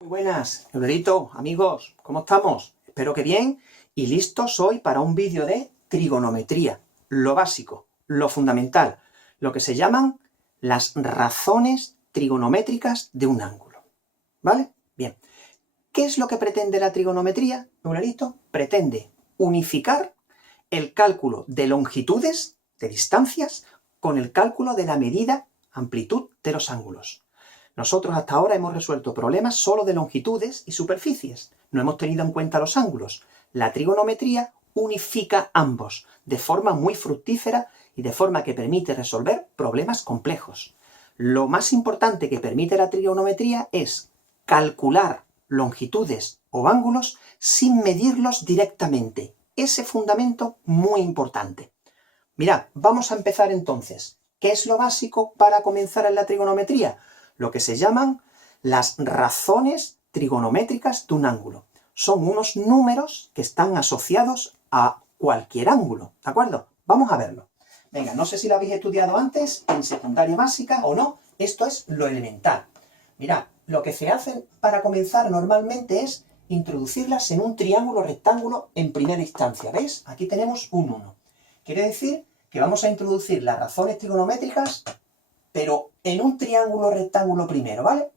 Muy buenas, Eudorito, amigos, ¿cómo estamos? Espero que bien y listos hoy para un vídeo de trigonometría, lo básico, lo fundamental, lo que se llaman las razones trigonométricas de un ángulo, ¿vale? Bien, ¿qué es lo que pretende la trigonometría, Eudorito? Pretende unificar el cálculo de longitudes, de distancias, con el cálculo de la medida, amplitud de los ángulos. Nosotros hasta ahora hemos resuelto problemas solo de longitudes y superficies. No hemos tenido en cuenta los ángulos. La trigonometría unifica ambos de forma muy fructífera y de forma que permite resolver problemas complejos. Lo más importante que permite la trigonometría es calcular longitudes o ángulos sin medirlos directamente. Ese fundamento muy importante. Mirad, vamos a empezar entonces. ¿Qué es lo básico para comenzar en la trigonometría? Lo que se llaman las razones trigonométricas de un ángulo. Son unos números que están asociados a cualquier ángulo, ¿de acuerdo? Vamos a verlo. Venga, no sé si lo habéis estudiado antes, en secundaria básica o no, esto es lo elemental. Mirad, lo que se hace para comenzar normalmente es introducirlas en un triángulo rectángulo en primera instancia, ¿veis? Aquí tenemos un 1. Quiere decir que vamos a introducir las razones trigonométricas pero en un triángulo rectángulo primero, ¿vale?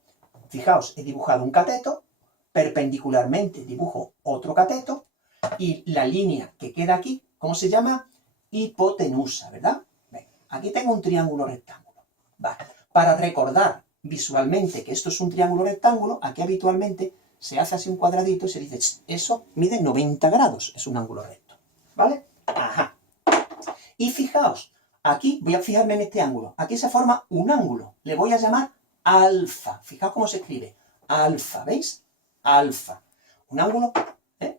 Fijaos, he dibujado un cateto, perpendicularmente dibujo otro cateto, y la línea que queda aquí, ¿cómo se llama? Hipotenusa, ¿verdad? Venga, aquí tengo un triángulo rectángulo. Vale. Para recordar visualmente que esto es un triángulo rectángulo, aquí habitualmente se hace así un cuadradito y se dice, eso mide 90 grados, es un ángulo recto, ¿vale? Ajá. Y fijaos, aquí voy a fijarme en este ángulo. Aquí se forma un ángulo. Le voy a llamar alfa. Fijaos cómo se escribe. Alfa, ¿veis? Alfa. Un ángulo,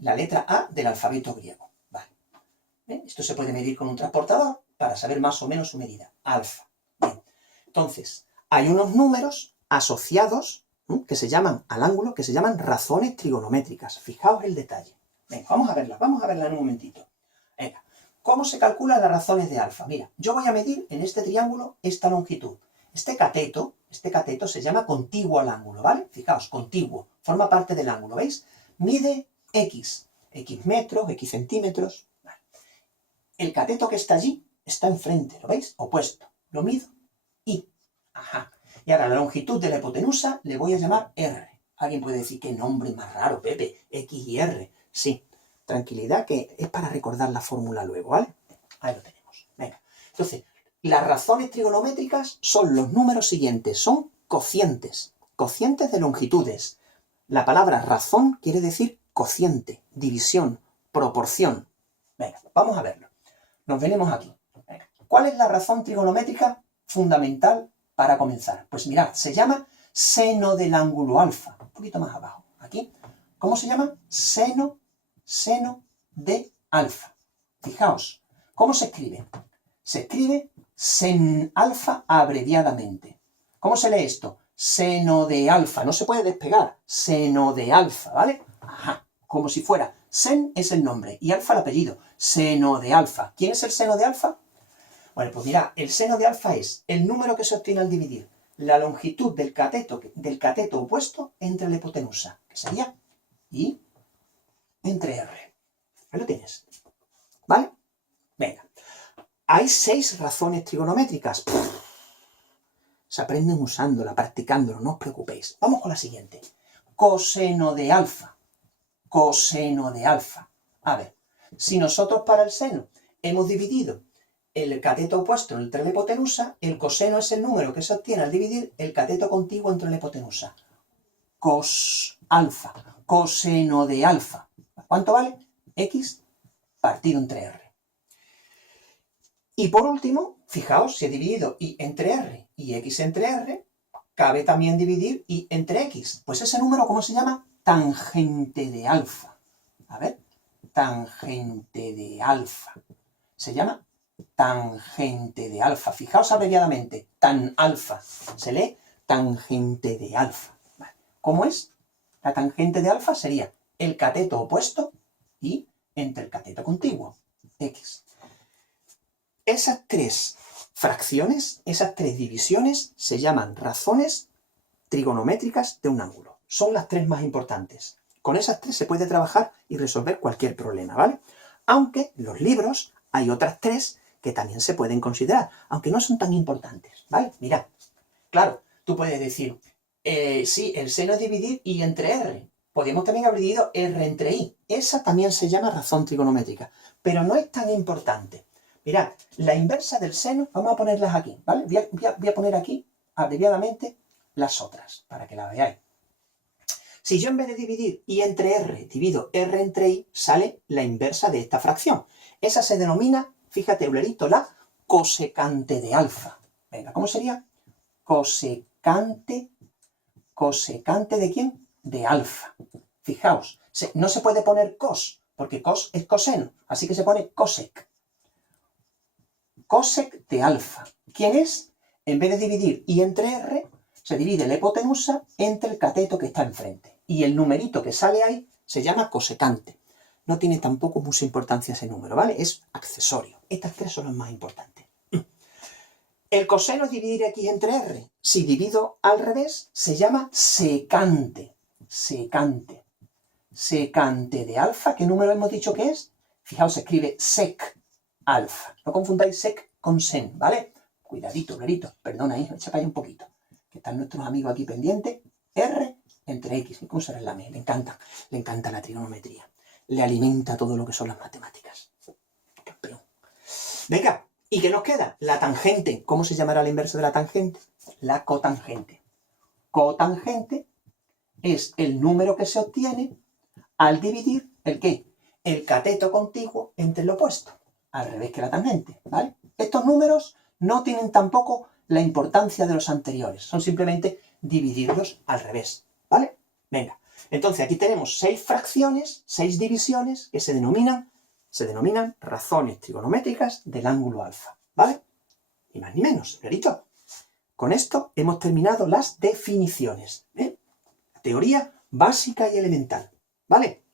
la letra A del alfabeto griego. Vale. Esto se puede medir con un transportador para saber más o menos su medida. Alfa. Bien. Entonces, hay unos números asociados que se llaman al ángulo, que se llaman razones trigonométricas. Fijaos el detalle. Venga, vamos a verlas en un momentito. Venga. ¿Cómo se calculan las razones de alfa? Mira, yo voy a medir en este triángulo esta longitud. Este cateto se llama contiguo al ángulo, ¿vale? Fijaos, contiguo, forma parte del ángulo, ¿veis? Mide x metros, x centímetros. Vale. El cateto que está allí está enfrente, ¿lo veis? Opuesto. Lo mido y. Ajá. Y ahora la longitud de la hipotenusa le voy a llamar r. Alguien puede decir, qué nombre más raro, Pepe, x y r. Sí. Tranquilidad, que es para recordar la fórmula luego, ¿vale? Ahí lo tenemos. Venga. Entonces, las razones trigonométricas son los números siguientes, son cocientes, cocientes de longitudes. La palabra razón quiere decir cociente, división, proporción. Venga, vamos a verlo. Nos venimos aquí. Venga. ¿Cuál es la razón trigonométrica fundamental para comenzar? Pues mirad, se llama seno del ángulo alfa. Un poquito más abajo. Aquí. ¿Cómo se llama? Seno de alfa. Fijaos, ¿cómo se escribe? Se escribe sen alfa abreviadamente. ¿Cómo se lee esto? Seno de alfa. No se puede despegar. Seno de alfa, ¿vale? Ajá. Como si fuera. Sen es el nombre y alfa el apellido. Seno de alfa. ¿Quién es el seno de alfa? Bueno, pues mira, el seno de alfa es el número que se obtiene al dividir la longitud del cateto opuesto entre la hipotenusa, que sería I entre R. Ahí lo tienes. ¿Vale? Venga. Hay 6 razones trigonométricas. Se aprenden usándola, practicándolo, no os preocupéis. Vamos con la siguiente. Coseno de alfa. Coseno de alfa. A ver, si nosotros para el seno hemos dividido el cateto opuesto entre la hipotenusa, el coseno es el número que se obtiene al dividir el cateto contiguo entre la hipotenusa. Cos alfa. Coseno de alfa. ¿Cuánto vale? X partido entre R. Y por último, fijaos, si he dividido Y entre R y X entre R, cabe también dividir Y entre X. Pues ese número, ¿cómo se llama? Tangente de alfa. A ver, tangente de alfa. Se llama tangente de alfa. Fijaos abreviadamente, tan alfa. Se lee tangente de alfa. Vale. ¿Cómo es? La tangente de alfa sería el cateto opuesto y entre el cateto contiguo, X. Esas 3 fracciones, esas 3 divisiones se llaman razones trigonométricas de un ángulo. son las tres más importantes. Con esas tres se puede trabajar y resolver cualquier problema, ¿vale? Aunque en los libros hay otras tres que también se pueden considerar, aunque no son tan importantes, ¿vale? Mirad, claro, tú puedes decir, sí, el seno es dividir y entre R. Podríamos también haber dividido R entre I. Esa también se llama razón trigonométrica, pero no es tan importante. Mirad, la inversa del seno, vamos a ponerlas aquí, ¿vale? Voy a poner aquí, abreviadamente, las otras, para que la veáis. Si yo en vez de dividir I entre R, divido R entre I, sale la inversa de esta fracción. Esa se denomina, fíjate, Eulerito, la cosecante de alfa. Venga, ¿cómo sería? Cosecante ¿de quién? De alfa. Fijaos, no se puede poner cos, porque cos es coseno, así que se pone cosec. Cosec de alfa. ¿Quién es? En vez de dividir I entre R, se divide la hipotenusa entre el cateto que está enfrente. Y el numerito que sale ahí se llama cosecante. No tiene tampoco mucha importancia ese número, ¿vale? Es accesorio. Estas tres son las más importantes. El coseno es dividir X entre R. Si divido al revés, se llama secante. Secante. Secante de alfa. ¿Qué número hemos dicho que es? Fijaos, se escribe sec alfa. No confundáis sec con sen, ¿vale? Cuidadito, clarito. Perdona, echa para ahí un poquito. Que están nuestros amigos aquí pendientes. R entre X. ¿Cómo se relame? Le encanta la trigonometría. Le alimenta todo lo que son las matemáticas. Campeón. Venga, ¿y qué nos queda? La tangente. ¿Cómo se llamará la inversa de la tangente? La cotangente. Cotangente es el número que se obtiene al dividir ¿el qué? El cateto contiguo entre el opuesto. Al revés que la tangente, ¿vale? Estos números no tienen tampoco la importancia de los anteriores. Son simplemente dividirlos al revés, ¿vale? Venga, entonces aquí tenemos 6 fracciones, 6 divisiones que se denominan razones trigonométricas del ángulo alfa, ¿vale? Ni más ni menos, clarito. Con esto hemos terminado las definiciones, ¿eh? La teoría básica y elemental, ¿vale?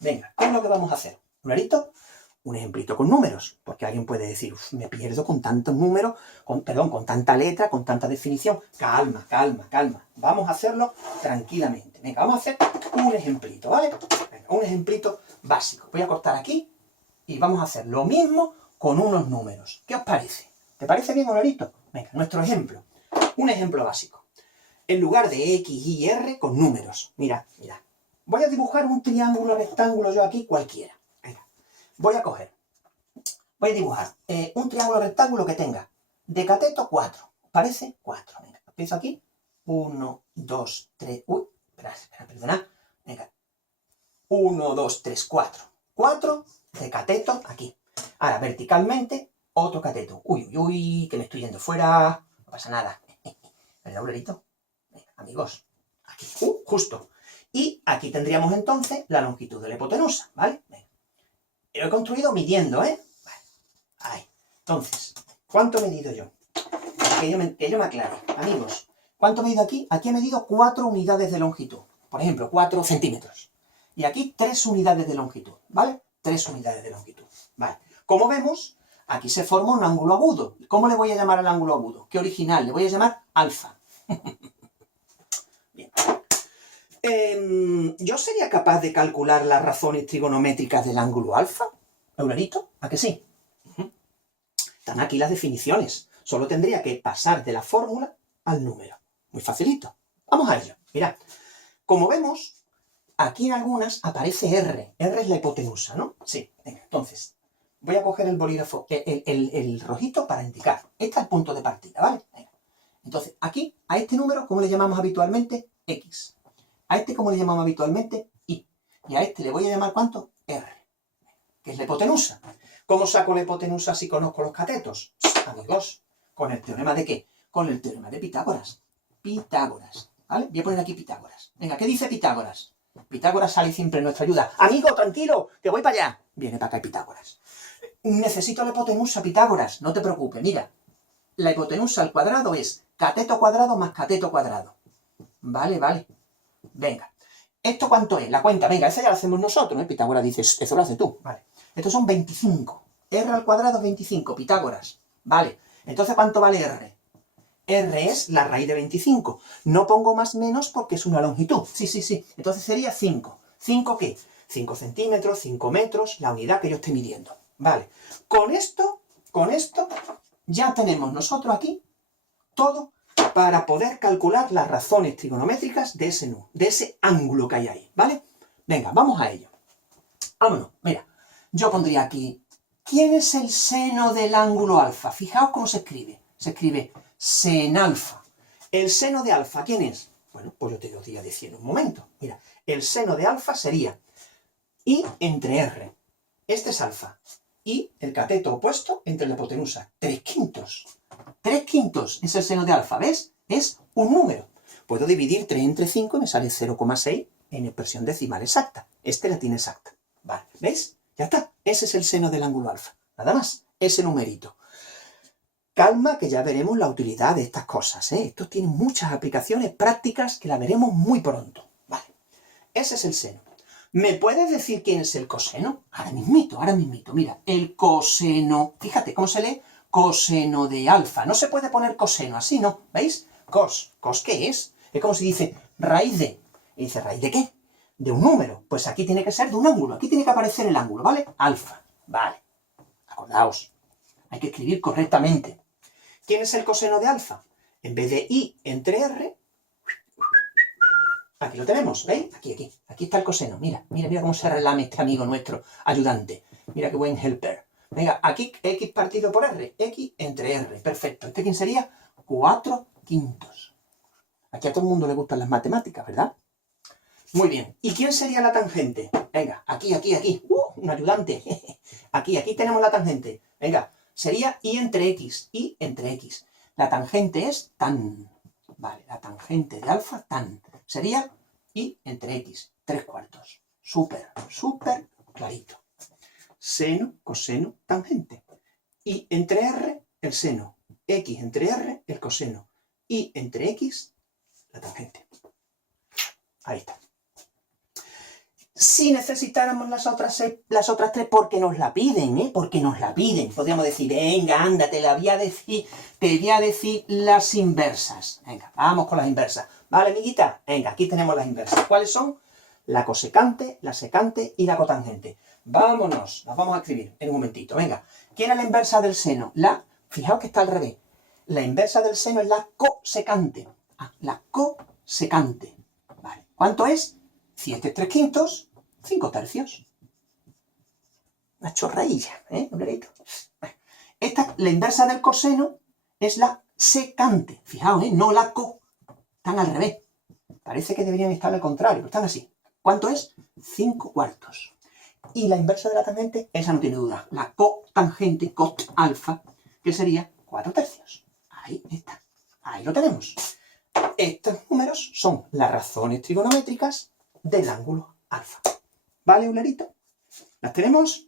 Venga, ¿qué es lo que vamos a hacer? ¿Clarito? Un ejemplito con números, porque alguien puede decir, me pierdo con tantos números, con tanta letra, con tanta definición. Calma, calma, calma. Vamos a hacerlo tranquilamente. Venga, vamos a hacer un ejemplito, ¿vale? Venga, un ejemplito básico. Voy a cortar aquí y vamos a hacer lo mismo con unos números. ¿Qué os parece? ¿Te parece bien, Olorito? Venga, nuestro ejemplo. Un ejemplo básico. En lugar de X, Y, R con números. Mira, mira. Voy a dibujar un triángulo rectángulo yo aquí cualquiera. Voy a dibujar un triángulo rectángulo que tenga de cateto 4. ¿Parece? 4. Venga, empiezo aquí. 1, 2, 3. Uy, espera, perdona. Venga. 1, 2, 3, 4. 4 de cateto aquí. Ahora, verticalmente, otro cateto. Uy, uy, uy, que me estoy yendo fuera. No pasa nada. ¿Verdad, Aurelito? Venga, amigos. Aquí. Justo. Y aquí tendríamos entonces la longitud de la hipotenusa, ¿vale? Venga. Lo he construido midiendo, ¿eh? Vale. Ahí. Entonces, ¿cuánto he medido yo? Que yo me aclare. Amigos, ¿cuánto he medido aquí? Aquí he medido 4 unidades de longitud. Por ejemplo, 4 centímetros. Y aquí 3 unidades de longitud, ¿vale? 3 unidades de longitud. Vale. Como vemos, aquí se forma un ángulo agudo. ¿Cómo le voy a llamar al ángulo agudo? ¿Qué original? Le voy a llamar alfa. Bien. ¿Yo sería capaz de calcular las razones trigonométricas del ángulo alfa? ¿Eulerito? ¿A que sí? Están aquí las definiciones. Solo tendría que pasar de la fórmula al número. Muy facilito. Vamos a ello. Mirad. Como vemos, aquí en algunas aparece R. R es la hipotenusa, ¿no? Sí. Venga, entonces, voy a coger el bolígrafo, el rojito para indicar. Este es el punto de partida, ¿vale? Venga. Entonces, aquí, a este número, ¿cómo le llamamos habitualmente? X. A este, ¿cómo le llamamos habitualmente? Y. Y a este le voy a llamar, ¿cuánto? R. Que es la hipotenusa. ¿Cómo saco la hipotenusa si conozco los catetos? Amigos, ¿con el teorema de qué? Con el teorema de Pitágoras. Pitágoras. ¿Vale? Voy a poner aquí Pitágoras. Venga, ¿qué dice Pitágoras? Pitágoras sale siempre en nuestra ayuda. Amigo, tranquilo, que voy para allá. Viene para acá Pitágoras. Necesito la hipotenusa, Pitágoras. No te preocupes, mira. La hipotenusa al cuadrado es cateto cuadrado más cateto cuadrado. Vale, vale. Venga. ¿Esto cuánto es? La cuenta. Venga, esa ya la hacemos nosotros, ¿eh? Pitágoras dice, eso lo haces tú. Vale. Estos son 25. R al cuadrado es 25, Pitágoras. Vale. Entonces, ¿cuánto vale R? R es la raíz de 25. No pongo más menos porque es una longitud. Sí, sí, sí. Entonces sería 5. ¿5 qué? 5 centímetros, 5 metros, la unidad que yo esté midiendo. Vale. Con esto, ya tenemos nosotros aquí todo para poder calcular las razones trigonométricas de ese ángulo que hay ahí, ¿vale? Venga, vamos a ello. Vámonos, mira. Yo pondría aquí, ¿quién es el seno del ángulo alfa? Fijaos cómo se escribe. Se escribe sen alfa. ¿El seno de alfa quién es? Bueno, pues yo te lo voy a decir en un momento. Mira, el seno de alfa sería I entre R. Este es alfa. Y el cateto opuesto entre la hipotenusa. 3/5. 3/5 es el seno de alfa, ¿ves? Es un número. Puedo dividir 3 entre 5 y me sale 0,6 en expresión decimal exacta. Este la tiene exacta. Vale, ¿ves? Ya está. Ese es el seno del ángulo alfa. Nada más. Ese numerito. Calma, que ya veremos la utilidad de estas cosas, ¿eh? Esto tiene muchas aplicaciones prácticas que la veremos muy pronto. Vale. Ese es el seno. ¿Me puedes decir quién es el coseno? Ahora mismito. Mira, el coseno. Fíjate cómo se lee. Coseno de alfa. No se puede poner coseno así, ¿no? ¿Veis? Cos. ¿Cos qué es? Es como si dice raíz de. Y dice, ¿raíz de qué? De un número. Pues aquí tiene que ser de un ángulo. Aquí tiene que aparecer el ángulo, ¿vale? Alfa. Vale. Acordaos. Hay que escribir correctamente. ¿Quién es el coseno de alfa? En vez de I entre R, aquí lo tenemos, ¿veis? Aquí está el coseno. Mira cómo se relame este amigo nuestro ayudante. Mira qué buen helper. Venga, aquí X partido por R, X entre R, perfecto. ¿Este quién sería? 4/5. Aquí a todo el mundo le gustan las matemáticas, ¿verdad? Muy bien. ¿Y quién sería la tangente? Venga, aquí. Un ayudante. Aquí tenemos la tangente. Venga, sería I entre X. La tangente es tan. Vale, la tangente de alfa, tan. Sería I entre X, 3/4. Súper clarito. Seno, coseno, tangente. I entre R, el seno. X entre R, el coseno. Y entre X, la tangente. Ahí está. Si necesitáramos las otras tres, porque nos la piden, podríamos decir, venga, anda, te voy a decir las inversas. Venga, vamos con las inversas. ¿Vale, amiguita? Venga, aquí tenemos las inversas. ¿Cuáles son? La cosecante, la secante y la cotangente. Vámonos, las vamos a escribir en un momentito. Venga, ¿quién es la inversa del seno? Fijaos que está al revés. La inversa del seno es la cosecante. La cosecante. Vale, ¿cuánto es? Si este es 3/5, 5/3. Una chorradilla, ¿eh? La inversa del coseno es la secante. Fijaos, ¿eh? No la co. Están al revés. Parece que deberían estar al contrario, pero están así. ¿Cuánto es? 5/4. Y la inversa de la tangente, esa no tiene duda. La cotangente, cot alfa, que sería 4/3. Ahí está. Ahí lo tenemos. Estos números son las razones trigonométricas del ángulo alfa. ¿Vale, Eulerito? ¿Las tenemos?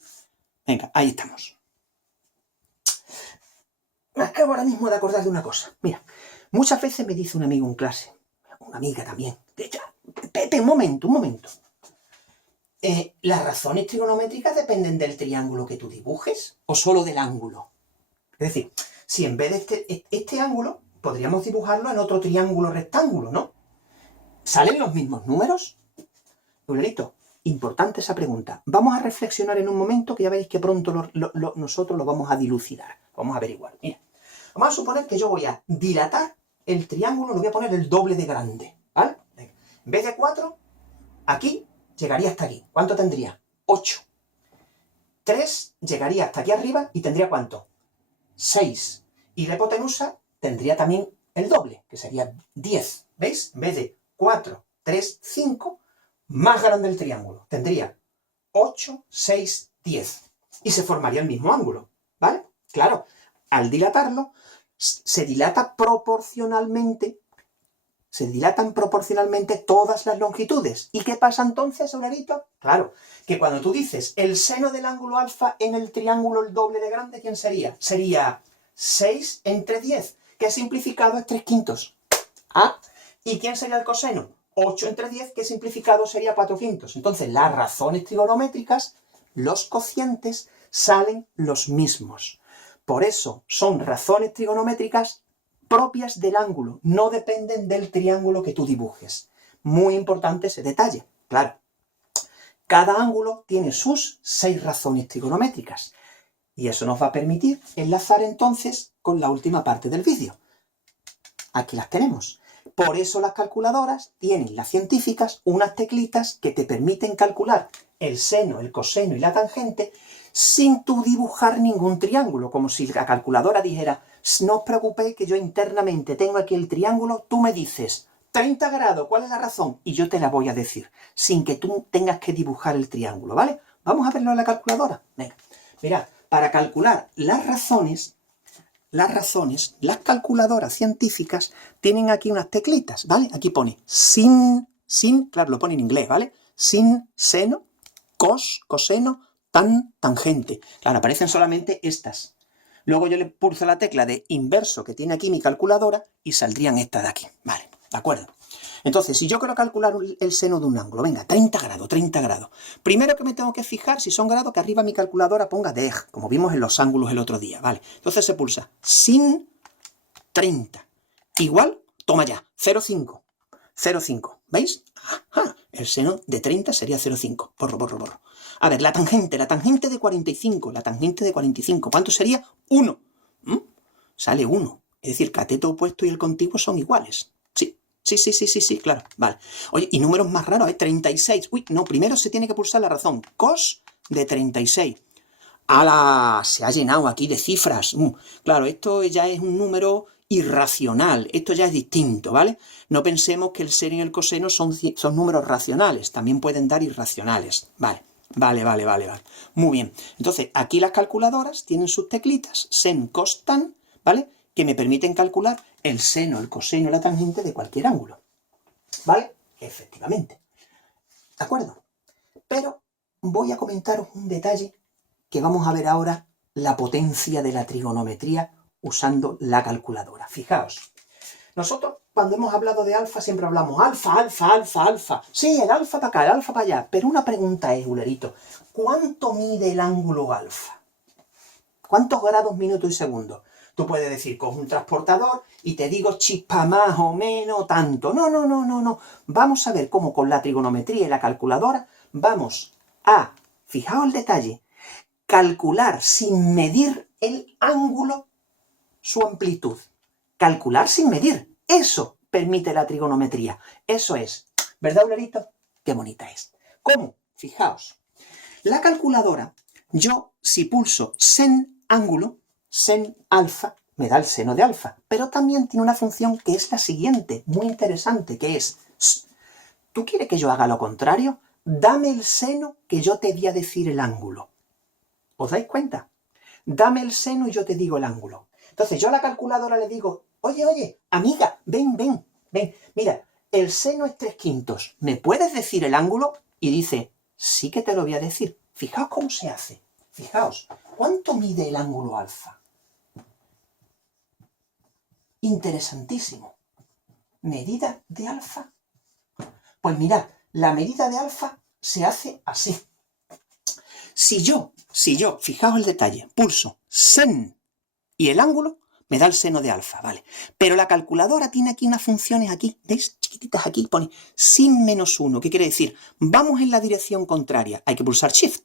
Venga, ahí estamos. Me acabo ahora mismo de acordar de una cosa. Mira, muchas veces me dice un amigo en clase, una amiga también, Pepe, un momento. ¿Las razones trigonométricas dependen del triángulo que tú dibujes o solo del ángulo? Es decir, si en vez de este ángulo, podríamos dibujarlo en otro triángulo rectángulo, ¿no? ¿Salen los mismos números? Eulerito, importante esa pregunta. Vamos a reflexionar en un momento que ya veréis que pronto nosotros lo vamos a dilucidar. Vamos a averiguar. Mira, vamos a suponer que yo voy a dilatar el triángulo, lo voy a poner el doble de grande, ¿vale? En vez de 4, aquí llegaría hasta aquí. ¿Cuánto tendría? 8. 3 llegaría hasta aquí arriba y tendría ¿cuánto? 6. Y la hipotenusa tendría también el doble, que sería 10. ¿Veis? En vez de 4, 3, 5, más grande el triángulo. Tendría 8, 6, 10. Y se formaría el mismo ángulo, ¿vale? Claro, al dilatarlo, se dilatan proporcionalmente todas las longitudes. ¿Y qué pasa entonces, Eulerito? Claro, que cuando tú dices el seno del ángulo alfa en el triángulo el doble de grande, ¿quién sería? Sería 6 entre 10, que simplificado es 3/5. ¿Y quién sería el coseno? 8 entre 10, que simplificado sería 4/5. Entonces, las razones trigonométricas, los cocientes, salen los mismos. Por eso son razones trigonométricas propias del ángulo, no dependen del triángulo que tú dibujes. Muy importante ese detalle, claro. Cada ángulo tiene sus 6 razones trigonométricas y eso nos va a permitir enlazar entonces con la última parte del vídeo. Aquí las tenemos. Por eso las calculadoras tienen, las científicas, unas teclitas que te permiten calcular el seno, el coseno y la tangente sin tú dibujar ningún triángulo, como si la calculadora dijera, no os preocupéis que yo internamente tengo aquí el triángulo, tú me dices 30 grados, ¿cuál es la razón? Y yo te la voy a decir, sin que tú tengas que dibujar el triángulo, ¿vale? Vamos a verlo en la calculadora. Venga, mirad, para calcular las razones, las calculadoras científicas tienen aquí unas teclitas, ¿vale? Aquí pone sin, claro, lo pone en inglés, ¿vale? Sin, seno, coseno, tangente. Claro, aparecen solamente estas. Luego yo le pulso la tecla de inverso que tiene aquí mi calculadora y saldrían estas de aquí, ¿vale? ¿De acuerdo? Entonces, si yo quiero calcular el seno de un ángulo, venga, 30 grados, 30 grados. Primero que me tengo que fijar, si son grados, que arriba mi calculadora ponga deg, como vimos en los ángulos el otro día, ¿vale? Entonces se pulsa sin 30. Igual, toma ya, 0,5. 0,5. ¿Veis? Ajá, el seno de 30 sería 0,5. Borro. A ver, la tangente de 45. La tangente de 45. ¿Cuánto sería? 1. Sale 1. Es decir, cateto opuesto y el contiguo son iguales. Sí, claro. Vale. Oye, y números más raros, ¿eh? 36. Uy, no, primero se tiene que pulsar la razón. Cos de 36. ¡Hala! Se ha llenado aquí de cifras. Claro, esto ya es un número irracional. Esto ya es distinto, ¿vale? No pensemos que el seno y el coseno son números racionales. También pueden dar irracionales. Vale. Muy bien. Entonces, aquí las calculadoras tienen sus teclitas, sen, cos, tan, ¿vale? Que me permiten calcular el seno, el coseno y la tangente de cualquier ángulo. ¿Vale? Efectivamente. ¿De acuerdo? Pero voy a comentaros un detalle que vamos a ver ahora, la potencia de la trigonometría usando la calculadora. Fijaos, nosotros cuando hemos hablado de alfa siempre hablamos alfa. Sí, el alfa para acá, el alfa para allá. Pero una pregunta es, Ulerito, ¿cuánto mide el ángulo alfa? ¿Cuántos grados, minutos y segundos? Tú puedes decir, coge un transportador y te digo chispa más o menos tanto. No. Vamos a ver cómo con la trigonometría y la calculadora vamos a, fijaos el detalle, calcular sin medir el ángulo, su amplitud. Calcular sin medir. Eso permite la trigonometría. Eso es. ¿Verdad, Ulerito? Qué bonita es. ¿Cómo? Fijaos. La calculadora, yo si pulso sen ángulo, sen alfa, me da el seno de alfa. Pero también tiene una función que es la siguiente, muy interesante, que es, ¿tú quieres que yo haga lo contrario? Dame el seno que yo te voy a decir el ángulo. ¿Os dais cuenta? Dame el seno y yo te digo el ángulo. Entonces yo a la calculadora le digo, oye, amiga, ven. Mira, el seno es 3/5. ¿Me puedes decir el ángulo? Y dice, sí que te lo voy a decir. Fijaos cómo se hace. Fijaos, ¿cuánto mide el ángulo alfa? Interesantísimo. ¿Medida de alfa? Pues mirad, la medida de alfa se hace así. Si yo, fijaos el detalle, pulso sen y el ángulo, me da el seno de alfa, ¿vale? Pero la calculadora tiene aquí unas funciones aquí, ¿veis? Chiquititas aquí, pone sin -1. ¿Qué quiere decir? Vamos en la dirección contraria, hay que pulsar Shift.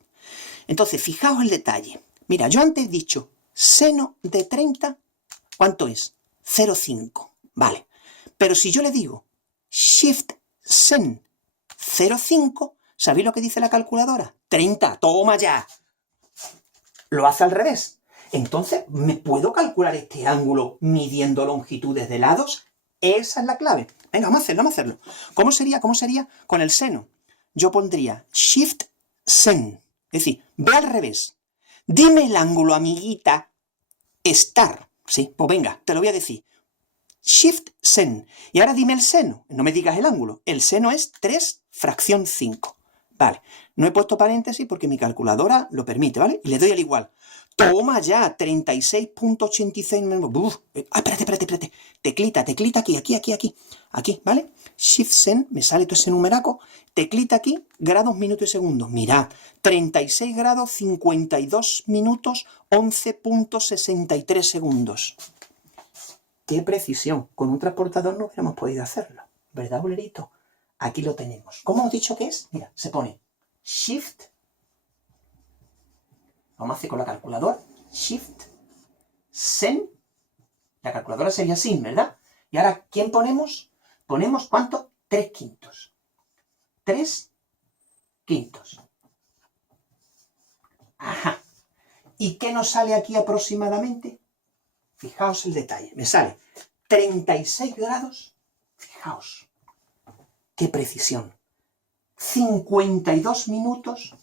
Entonces, fijaos el detalle. Mira, yo antes he dicho seno de 30, ¿cuánto es? 0,5, ¿vale? Pero si yo le digo Shift sen 0,5, ¿sabéis lo que dice la calculadora? 30, toma ya. Lo hace al revés. Entonces, ¿me puedo calcular este ángulo midiendo longitudes de lados? Esa es la clave. Venga, vamos a hacerlo. ¿Cómo sería con el seno? Yo pondría Shift sen. Es decir, ve al revés. Dime el ángulo, amiguita. Estar. Sí, pues venga, te lo voy a decir. Shift sen. Y ahora dime el seno. No me digas el ángulo. El seno es 3 fracción 5. Vale, no he puesto paréntesis porque mi calculadora lo permite, ¿vale? Y le doy al igual. Toma ya, 36.86. Espérate. Teclita aquí, ¿vale? Shift sen, me sale todo ese numeraco. Teclita aquí, grados, minutos y segundos. Mirad, 36 grados, 52 minutos, 11.63 segundos. ¡Qué precisión! Con un transportador no hubiéramos podido hacerlo, ¿verdad, bolerito? Aquí lo tenemos. ¿Cómo hemos dicho que es? Mira, se pone Shift. Vamos a hacer con la calculadora. Shift, Sen. La calculadora sería sin, ¿verdad? Y ahora, ¿quién ponemos? Ponemos, ¿cuánto? 3/5. 3/5. Ajá. ¿Y qué nos sale aquí aproximadamente? Fijaos el detalle. Me sale 36 grados. Fijaos. ¡Qué precisión! 52 minutos.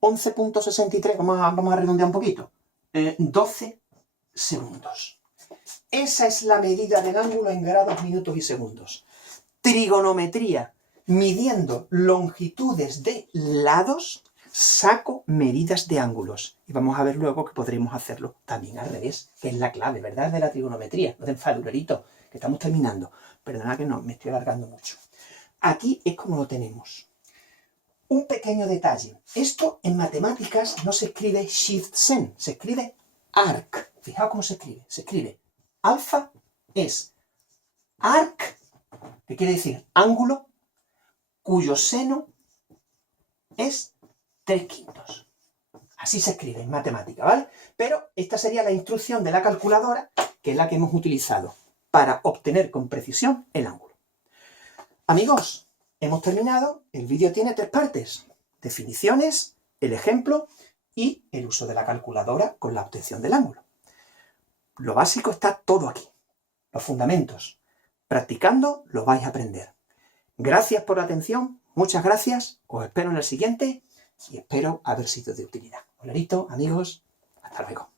11.63. Vamos a redondear un poquito. 12 segundos. Esa es la medida del ángulo en grados, minutos y segundos. Trigonometría. Midiendo longitudes de lados, saco medidas de ángulos. Y vamos a ver luego que podremos hacerlo también al revés, que es la clave, ¿verdad?, de la trigonometría. No te enfades, Lerito, que estamos terminando. Perdona que no, me estoy alargando mucho. Aquí es como lo tenemos. Un pequeño detalle. Esto en matemáticas no se escribe Shift-Sen, se escribe arc. Fijaos cómo se escribe. Se escribe alfa es arc, que quiere decir ángulo, cuyo seno es 3/5. Así se escribe en matemática, ¿vale? Pero esta sería la instrucción de la calculadora, que es la que hemos utilizado para obtener con precisión el ángulo. Amigos, hemos terminado. El vídeo tiene 3 partes: definiciones, el ejemplo y el uso de la calculadora con la obtención del ángulo. Lo básico está todo aquí. Los fundamentos. Practicando lo vais a aprender. Gracias por la atención. Muchas gracias. Os espero en el siguiente y espero haber sido de utilidad. Hola, amigos. Hasta luego.